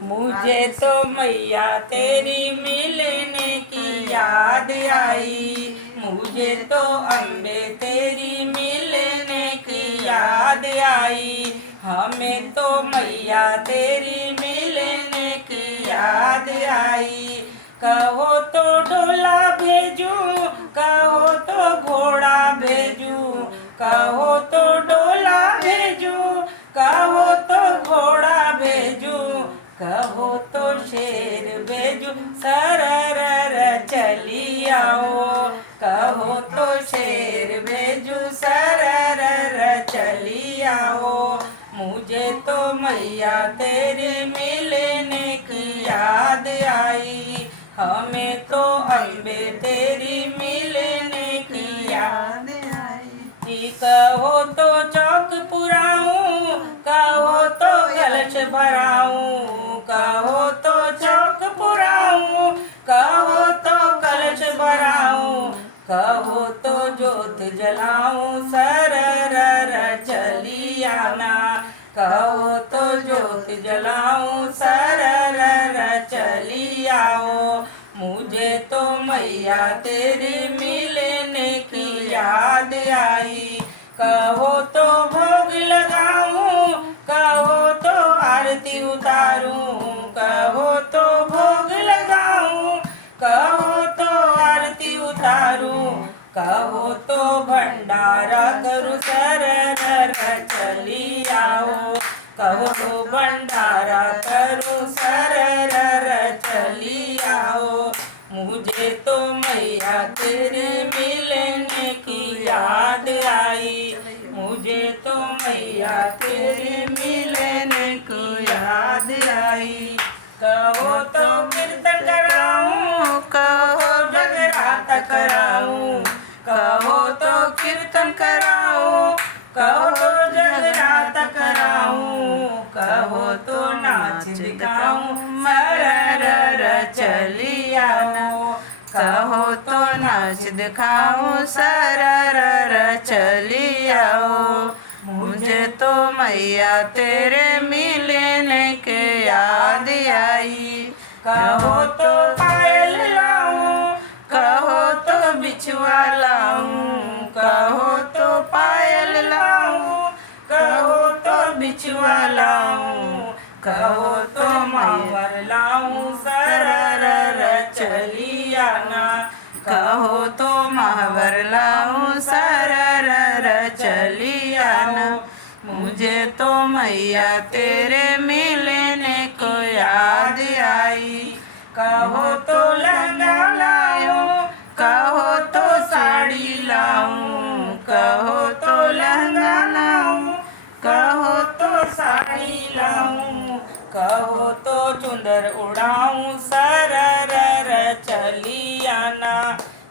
मुझे तो मैया तेरी मिलने की याद आई। मुझे तो अम्बे तेरी मिलने की याद आई। हमें तो मैया तेरी मिलने की याद आई। कहो तो डोला भेजूं, कहो तो घोड़ा भेजूं, कहो तो डोला भेजूं, कहो तो घोड़ा भेजूं, कहो तो शेर भेजूं सरर चली आओ। कहो तो शेर भेजूं सरर चली आओ। मुझे तो मैया तेरे मिलने की याद आई। हमें तो अम्बे तेरी मिलने की याद आई। कहो तो चौक पुराऊं, कहो तो कलश भराऊं, कहो तो चौक पुराऊं, कहो तो कलश भराऊं, कहो तो जोत जलाऊं सरर चली आना। कहो तो जोत जलाऊं सरर चली आओ। मुझे तो मैया तेरी मिलने की याद आई। कहो तो भोग लगाऊं, कहो तो आरती उतारूं, कहो तो भोग लगाऊं, कहो तो आरती उतारूं, कहो तो भंडारा करूं सरर चली आओ। कहो तो भंडारा करूं सरर चली आओ। मुझे तो मैया तेरे मिलने की याद आई। मुझे तो मैया तेरे मिलने की याद आई। कहो तो कीर्तन कराऊं, कहो जगराता कराऊं, कहो तो कीर्तन कराऊं, कहो तो जगराता कराऊं, कहो तो नाच दिखाऊं सरर चली आओ। कहो तो नाच दिखाऊं सरर चली आओ। मुझे तो मैया तेरे मिलने के याद आई। कहो तो पायल लाऊं, कहो तो बिछुआ लाऊं, कहो तो पायल लाऊं, कहो तो बिछुआ लाऊं, कहो तो मावर लाऊं सरर चली आना। कहो तो महावर लाऊं सरर चली आना। मुझे तो मैया तेरे मिलने को याद आई। कहो तो लहंगा लाऊं, कहो तो साड़ी लाऊं, कहो तो लहंगा लाऊं, कहो तो साड़ी लाऊं, कहो तो चुंदर उड़ाऊं सरर चली आना।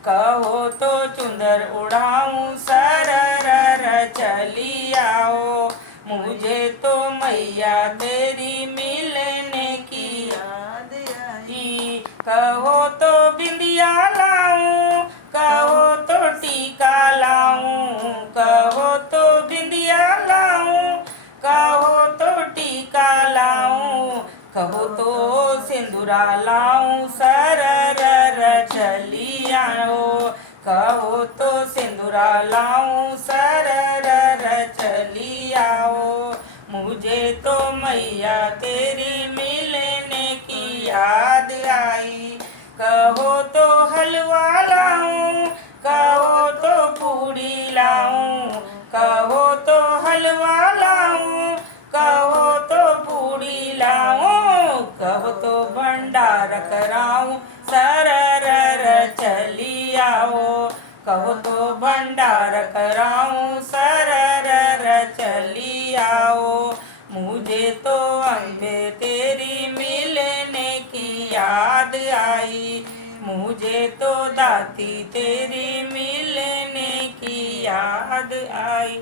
कहो तो चुंदर उड़ाऊं सरर चली आओ। मुझे तो मैया तेरी मिलने की याद आई। कहो तो बिंदिया लाऊं, कहो तो टीका लाऊं, कहो तो बिंदिया लाऊं, कहो तो टीका लाऊं, कहो तो सिंदूरा लाऊं सरर चली आओ। कहो तो सिंदूरा लाऊं सरर चली आओ। मुझे तो मैया तेरी मिलने की याद आई। कहो तो हलवा लाऊं, कहो तो पूड़ी लाऊं, कहो तो हलवा लाऊं, कहो तो पूड़ी लाऊं, कहो तो भंडारा कराऊं सरर चली आओ। कहो तो भंडारा कराऊं सरर चली आओ। मुझे तो अम्बे तेरी मिलने की याद आई। मुझे तो दाती तेरी मिलने की याद आई।